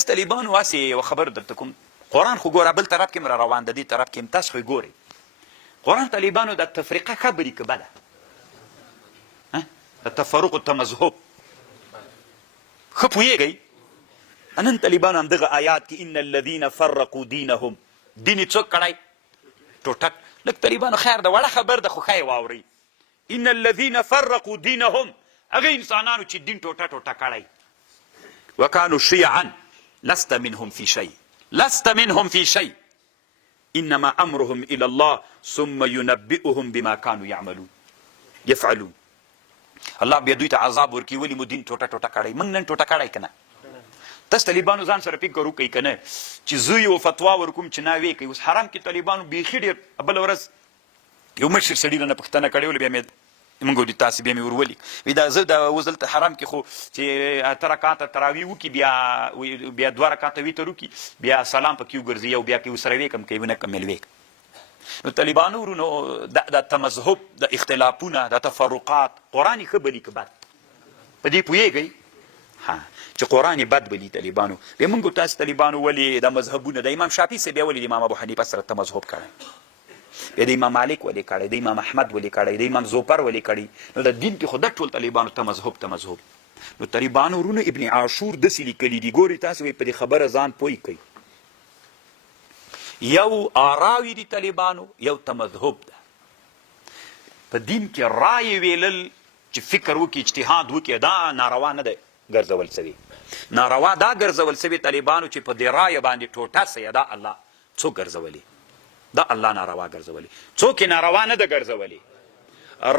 تاسو طالبانو هسې یوه خبر درته کوم قرآن خو ګوره بل طرف کې هم را روان د دې طرف کې هم تاسو خو ګورئ قرآن طالبانو د تفریقه خبرې که بده د تفرق و تمذهب ښه پوهېږئ نن طالبانو همدغه آیات کې ان الذین فرقوا دینهم دین یې څوک کړی ټوټک لږ طالبانو خیر د وړه خبر د خو ښه یې واورئ ان الذین فرقوا دینهم هغه انسانانو چې دین ټوټه ټوټه کړی وکانو شیعا لست منهم فی شیء لست منهم فی شیء انما امرهم الى الله ثم ينبئهم بما كانوا يفعلون الله بیا دوی ته عذاب ورکوي ولې مو دین ټوټه ټوټه کړی موږ نن ټوټه کړی که نه تاسو طالبانو ځان سره فکر وکړئ که نه چې زه یو فتوا ورکوم چې ناوې کوي اوس حرام کې طالبانو بیخي ډېر بله ورځ یو مشر سړي رانه پوښتنه کړې وله بیا مې موږ ودي تاسې بیا مې ورولي وایي دا زه دا اوس دلته حرام کې خو چې اته رکاته تراویح وکړي بیا 2 رکاته ویتر وکړي بیا سلام پکې وګرځي یو بیا کې ورسره ویکم کوي ونه کم ملویک نو طالبانو ورونو د تمذهب د اختلافونه د تفرقات قرآن یې ښه بلي که بد په دې پوهېږئ چې قرآن یې بد بلي طالبانو بیا موږ تاسو طالبانو ولې د مذهبونه د امام شافعي صاحب بیا ولې د امام ابو حنیفه سره تمذهب کړی بیا د امام مالک ولې کړی د امام احمد ولې کړی د امام زوفر ولې کړی نو د دین کې خو د ټول طالبانو تمذهب نو طالبانو ورونو ابن عاشور داسې لیکلي دي ګورئ تاسو په دې خبره ځان پوه کړئ یو آراوی دی طالبانو یو تمذهب ده په دین کې رای ویلل چې فکر وکړي اجتهاد وکړي دا ناروا نه ده ګرځول سوي ناروا دا ګرځول سوي طالبانو چې په دې رایه باندې ټوټه سي دا الله څوک ګرځولي دا الله ناروا ګرځولي څوک یې ناروا نه ده ګرځولي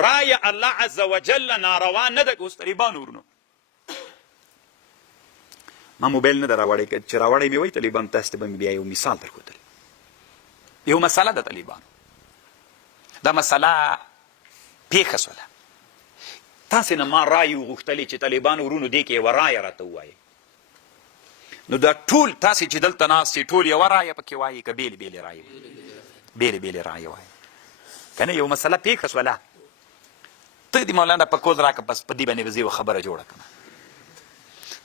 رایه الله عز وجل ناروا نه ده اوس طالبانو ورونو ما موبایل نه ده راوړی چې راوړی مې وایي طالبانو تاسو ته به مې بیا یو مثال درښودلی یو مسله د طالبانو دا مسله پیښه سوله تاسې نه ما رایې وغوښتلې چې طالبانو ورونو دې کې یوه رایه راته ووایئ نو دا ټول تاسې چې دلته ناست یې ټول یوه رایه پکې وایي که بېلې بېلې رایې بېلې بېلې رایې وایي که نه یو مسله پیښه سوله ته د مولانا پکوز راکړه بس په دې باندې به زه یوه خبره جوړه کړم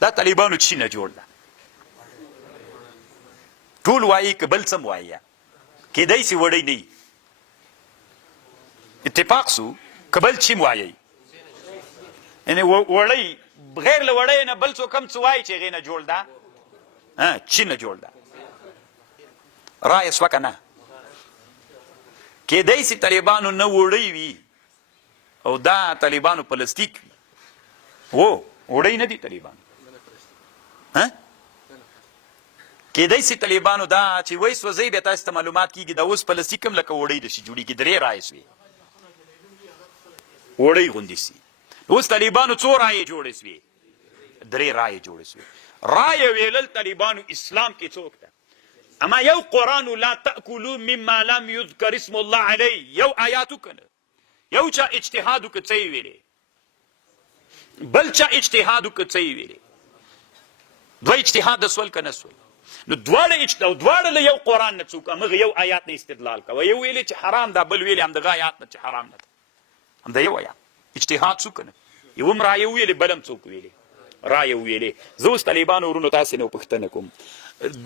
دا طالبانو چی نه جوړ ده ټول وایي که بل څه م وایي کېدای سي وړی نه وي اتفاق سو که بل چی م وایي یعنې وړی بغیر له وړی نه بل څوک هم څه وایي چې هغې نه جوړ ده چی نه جوړ ده رایه سوه که نه کېدای سي طالبانو نه وړی وي او دا طالبانو پلاستیک وي وړی نه دي طالبانو کېدای سي طالبانو دا چې وایي سوځئ بیا تاسو ته معلومات کېږي دا اوس پلاستیک هم لکه وړۍ داسې جوړېږي 3 رایې سوې وړۍ غوندې سي اوس طالبانو څو رایې جوړې سوې 3 رایې جوړې سوې رایه ویلل طالبانو اسلام کې څوک ده اما یو قرآن لا تأکلوا مما لم یذکر اسم الله علیه یو آیات وکنه یو چا اجتهاد وکړه څه یې ویلې بل چا اجتهاد وکړه څه یې ویلې دوه اجتهاد سول که نه سول نو دواړه له یو قرآن نه څوک همغه یو آیات نه استدلال کوه یو ویلې چې حرام ده بل ویلې همدغه آیات نه چې حرام نه ده همدا یو آیات اجتهاد څوک نه یو هم رایه ویلې بل هم څوک ویلې رایه ویلې زه اوس طالبانو ورونو تاسې نه پوښتنه کوم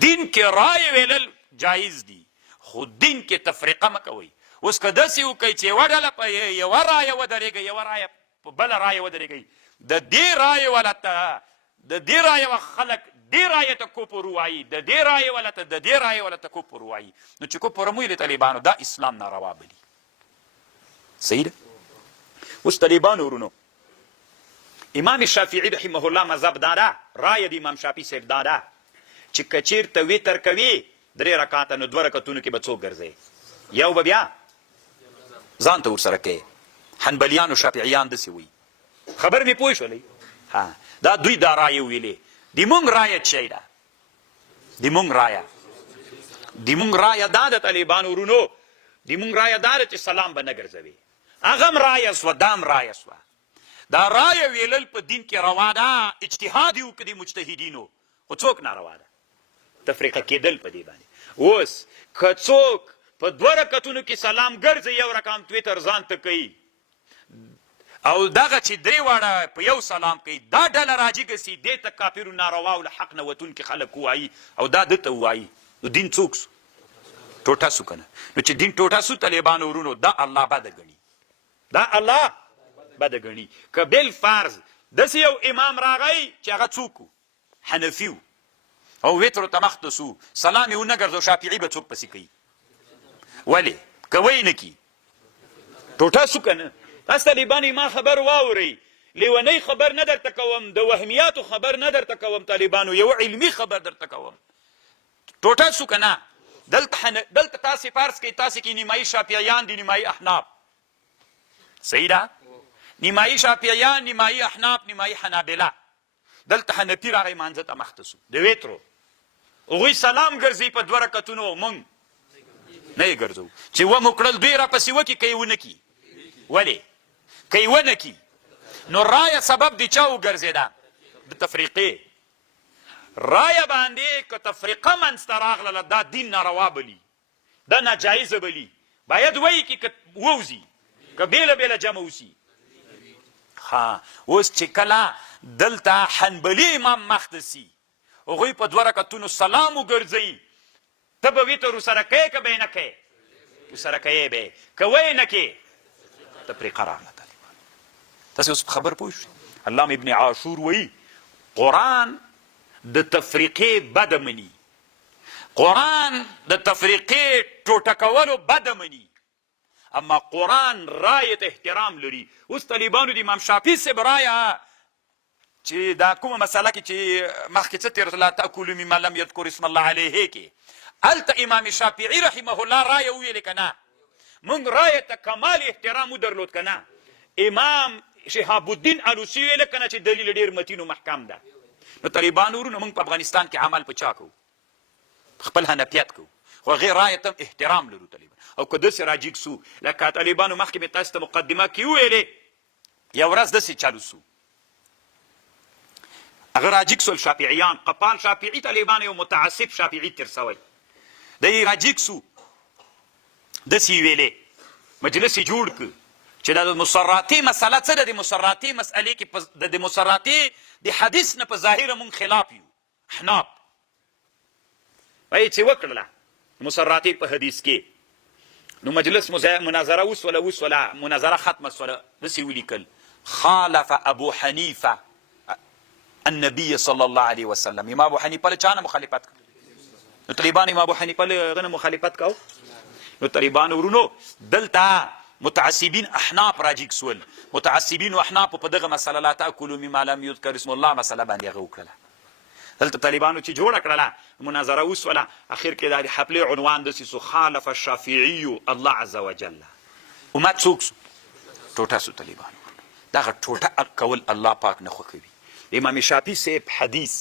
دین کې رایه ویلل جایز دي خو دین کې تفریقه مه کوئ اوس که داسې وکئ چې یوه ډله په یوه رایه ودرېږئ یوه رایه په بله رایه ودرېږئ د دې رایې والا ته د دې رایه خلک دې رایې ته کفر ووایي د دې رایې والا ته د دې رایې والا ته کفر ووایي نو چې کفر هم ویلې طالبانو دا اسلام ناروا بلي صحیح ده اوس طالبانو ورونو امام شافعي رحمه الله مذهب دا ده رایه د امام شافعي صاحب دا ده چې که چېرته وتر کوي 3 رکاته نو 2 رکعتونو کې به څوک ګرځئ یو به بیا ځان ته ورسره کوي حنبلیان و شافعیان داسې وایي خبر مې پوه شولئ دا دوی دا رایه ویلې د مونږ رایه چی ده د مونږ رایه دا د طالبانو ورونو د مونږ رایه دا ده چې سلام به نه ګرځوي هغه هم رایه سوه دا هم رایه سوه دا رایه ویلل په دین کې روا ده اجتهاد یې وکړي مجتهدینو خو څوک ناروا ده تفریقه کېدل په دې باندې اوس که څوک په 2 رکعتونو کې سلام ګرځي یو رکعت وتر ځان ته کوي او دغه چې درې واړه په یو سلام کوي دا ډله راجګه سي دې ته کافرو ناروا او له حق نه وتونکي خلک ووایي او دا ده ته ووایي نو دین څوک سو ټوټه سو که نه نو چې دین ټوټه سو طالبانو ورونو دا الله بده ګڼي دا الله بده ګڼي که بل فرض داسې یو امام راغی چې هغه څوک حنفي و او وترو ته مخته سو سلام یې ونه ګرځو شافعي به څوک پسې کوي ولې کوی نه کي ټوټه سو که نه تاسو طالبان ما خبر واورئ لیونی خبر نه درته کوم د وهمیاتو خبر نه درته کوم طالبانو یو علمي خبر درته کوم ټوټه سو که نه دلته تاسې فرض کوئ تاسې کې نیمایي شافعیان دي نیمایي احناف صحیح ده نیمایي شافعیان نیمایي احناف نیمایي حنابله دلته حنفي راغی مانځه ته مخته سو د ویترو هغوی سلام ګرځوي په دوه رکعتونو موږ نه یې ګرځو چې ومو کړل دوی راپسې وکړي که یې ونه کي ولې که یې ونه کي نو رایه سبب د چا وګرځېده د تفریقې رایه باندې که تفریقه منځته راغله دا دین ناروا بلي دا ناجایزه بلي باید وایي کې که ووځي که بېله بېله جمع وسي ها اوس چې کله دلته حنبلي امام مخته سي هغوی په دوه رکعتونو سلام وګرځوي ته به ویتر ورسره کوې که به یې نه کوې ورسره کوې به یې که ویې نه کوې تفریقه راغله طالبان تاسې اوس په خبر پوه شئ علامه ابن عاشور وایي قرآن د تفریقې بده مني قرآن د تفریقې ټوټه کولو بده مني اما قرآن رایت احترام لري اوس طالبانو د امام شافعي صاحب رایه چې دا کومه مسله کې چې مخکې څه تېر لا تاکلو مما لم یذکر اسم الله علیه کې هلته امام شافعي رحمه الله رایه وویلې که نه موږ رایه ته کمال احترام ودرلود که نه امام شهاب الدین علوسي ویله که نه چې دلیل ډېر متین و محکم ده نو طالبانو ورونو موږ په افغانستان کې عمل په چا کوو خپل حنفیت کوو خو هغې رایه ته احترام لرو طالبان او که داسې راجګ سو لکه طالبانو مخکې مې تاسو ته مقدمه کې وویلې یو ورځ داسې چالو سو هغه راجګ سول شافعیان قپال شافعي طالبان یو متعصب شافعي تېر سوی دی راجګ سو داسې یې ویلې مجلس یې جوړ کړ چې دا د مسراتي مسله څه ده د مسراتي مسئلې کې د مسراتي د حدیث نه په ظاهره مونږ خلاف یو احناف وایي چې وکړله مسراتي په حدیث کې نو مجلس مناظره وسوله مناظره ختمه سوله داسې ولیکل خالف ابو حنیفه النبي صلی الله علیه وسلم امام ابو حنیفه له چا نه مخالفت کوي نو طالبان امام ابو حنیفه له هغه نه مخالفت کوو نو طالبان ورونو دلته متعصبین احناف راجګ سول متعصبین احناف په دغه مسله لا تاکلوا مما لم یذکر اسم الله مسله باندې هغه وکړله دلته طالبانو چې جوړه کړله مناظره وسوله اخر کې دا د حفلې عنوان داسې سو خالف الشافعي الله عز وجل امت څوک سو ټوټه سو طالبانو دغه ټوټه کول الله پاک نه خوښوي د امام شافعي صاحب حدیث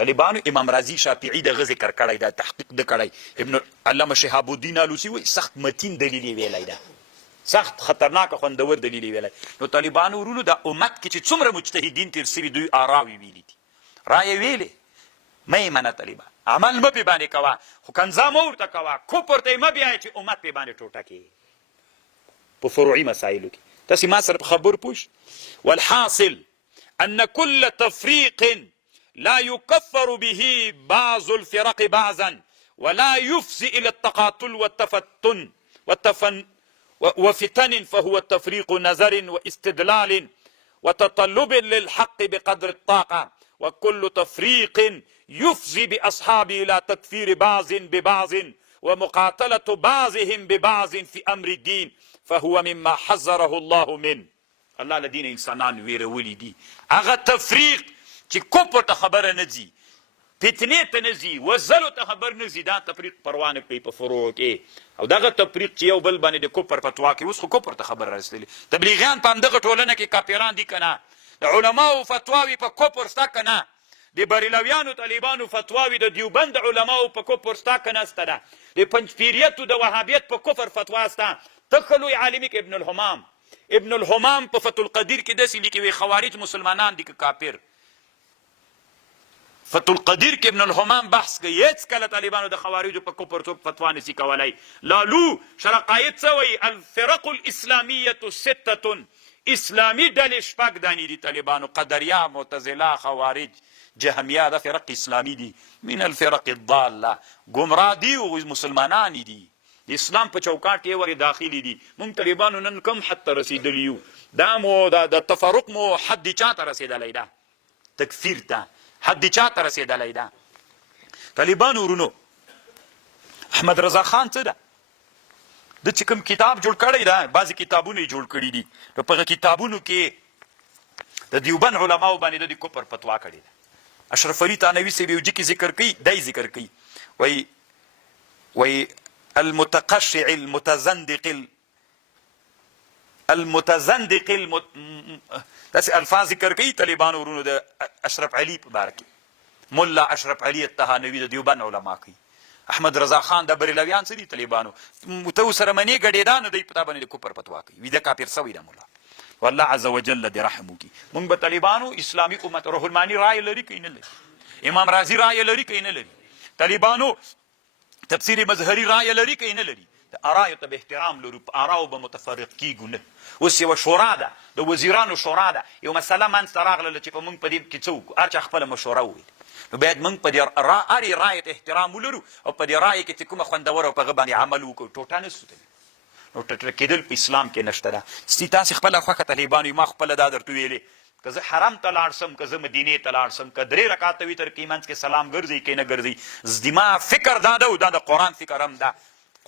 طالبانو امام رازي شافعي دغه ذکر کړی دا تحقیق ده کړی ابن علامه شهاب الدین علوسي وایي سخت متین دلیل یې ویلی ده سخت خطرناکه خوندور دلیل یې ویلی نو طالبانو ورونو دا امت کې چې څومره مجتهدین تېر سوي دوی آراوې ویلي دي رایې ویلې مه یې منه طالبان عمل مه پې باندې کوه خو کنځا مه ورته کوه کفر ته یې مه بیایه چې امت پې باندې ټوټه کړي په فروعي مسایلو کې تاسې ما سره په خبر پوه والحاصل ان كل تفريق لا يكفر به بعض الفرق بعضا ولا يفزي الى التقاتل والتفتن وفتن فهو تفريق نظر واستدلال وتطلب للحق بقدر الطاقة وكل تفريق يفزي بأصحابه إلى تكفير بعض ببعض ومقاتلة بعضهم ببعض في أمر الدين فهو مما حذره الله منه الله لدین انسانان ویرولي دي هغه تفریق چې کفر ته خبره نه ځي فتنې ته نه ځي وزلو ته خبر نه ځي دا تفریق پروا نه کوي په فروع کې او دغه تفریق چې یو بل باندې د کفر فتوا کوي اوس خو کفر ته خبر رسېدلې تبلیغیان په همدغه ټولنه کې کافران دي که نه د علماو فتواوې په کفر شته که نه د بریلویانو طالبانو فتواوې د دیوبند علماو په کفر شته که نه شته ده د پنجپیریتو د وهابیت په کفر فتوا شته ته ښه لوی عالمي کې ابن الحمام په فتح القدیر کې داسې لیکي وی خوارج مسلمانان دي که کافر فتح القدیر کې ابن الحمام بحث کوي هیڅ کله طالبانو د خوارجو په کفر څوک فتوا نشي کولی لالو شرقایت څه وایي الفرق الاسلامیة ستة اسلامي ډلې شپږ دانې دي طالبانو: قدریا، معتزله، خوارج، جهمیه. دا فرق اسلامي دي، من الفرق الضاله. ګمراه دي او مسلمانان دي، اسلام په چوکاټ یې ورې داخلي دي. مونږ طالبانو نن کوم حد ته رسېدلي یو؟ دا مو د تفرق مو حد چا ته رسېدلی ده؟ تکفیر ته حد چا ته رسېدلی ده؟ طالبانو ورونو، احمد رضا خان څه ده؟ د چې کوم کتاب جوړ کړی ده، بعضې کتابونه یې جوړ کړي دي، نو په هغه کتابونو کې د دیوبند علماو باندې د کفر فتوا کړې ده. اشرف علي تانوي صاحب یو کې ذکر کوي، دی ذکر کوي، وایي المتقشع المتزندق داسې الفاظ ذکر کوي طالبانو ورونو د اشرف علي په باره کې. ملا اشرف علي التهانوي د دیوبند علما کوي. احمد رضا خان د بریلویان څه دي طالبانو؟ ته ورسره منې ګډېدا نو دی په تا باندې د کفر فتوا کوي، ویده کافر سوی ده ملا. والله عز وجل دې رحم وکړي. موږ به طالبانو اسلامي امت روح الماني رایه لري که نه لري؟ امام رازي رایه لري که نه لري؟ طالبانو تفسیر مظهري رایه لري که نه لري؟ د ارایو ته به احترام لرو، په ارایو به متفرق کیږو نه. اوس یوه شورا ده، د وزیرانو شورا ده، یو مسله منځته راغله چې په موږ په دې کې څه وکړو؟ هر چا خپله مشوره وویل. نو باید موږ په دې هرې رایې ته احترام ولرو او په دې رایې کې چې کومه خوندوره او په هغه باندې عمل وکړو. ټوټه نه سو نو ټټه کېدل په اسلام کې نشته ده. تاسې خپله خوښه طالبانو، ما خپله دا درته ویلې، که زه حرم ته لاړ شم، که زه مدینې ته لاړ شم، که 3 رکعاته وتر کې منځ کې سلام ګرځي که نه ګرځي، زما فکر دا ده او دا د قرآن فکر هم ده.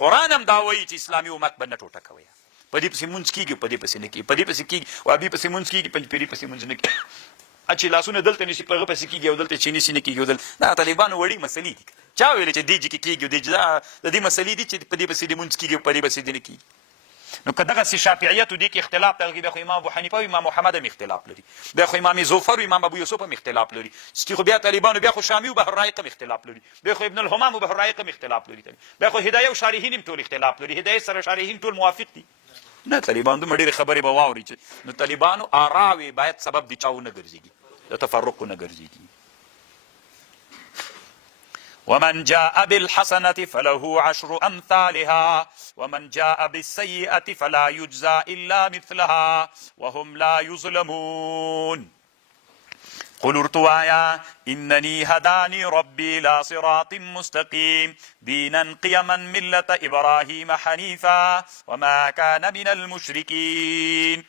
قرآن هم دا وایي چې اسلامي امت به نه ټوټه کوئ. په دې پسې مونځ کېږي، په دې پسې نه کېږي، په دې پسې کېږي، وابي پسې مونځ کېږي، پنجپیري پسې مونځ نه کېږي. چې لاسونه دلته نیسي په هغه پسې کېږي او دلته چې نیسي نه کېږي. دا طالبانو وړې مسلې دي. چا ویلې چې دې کې کېږي او د دې مسلې دي چې په دې پسې دې مونځ کېږي او په دې پسې دې نه کېږي. نو که دغسې شافعیت دې کې اختلاف دی، هغې بیا خو امام ابو حنیفه او امام محمد هم اختلاف لري، بیا خو امام ظفر او امام ابو یوسف هم اختلاف لري، خو بیا طالبانو بیا خو شامي او بحر الرایق هم اختلاف لري، بیا خو ابن الهمام او بحر الرایق هم اختلاف لري، بیا خو هدایه او شارحین هم ټول اختلاف لري. هدایه سره شارحین ټول موافق دي؟ نه. طالبانو دومره ډېرې خبرې به واوري چې نو طالبانو آراوې باید سبب د چا ونه ګرځېږي، د تفرق ونه ګرځېږي. ومن جاء بالحسنة فله 10 أمثالها ومن جاء بالسيئة فلا يجزى إلا مثلها وهم لا يظلمون. قل ارتوایا انني هداني ربي إلى صراط مستقيم دينا قيما ملة إبراهيم حنيفا وما كان من المشركين.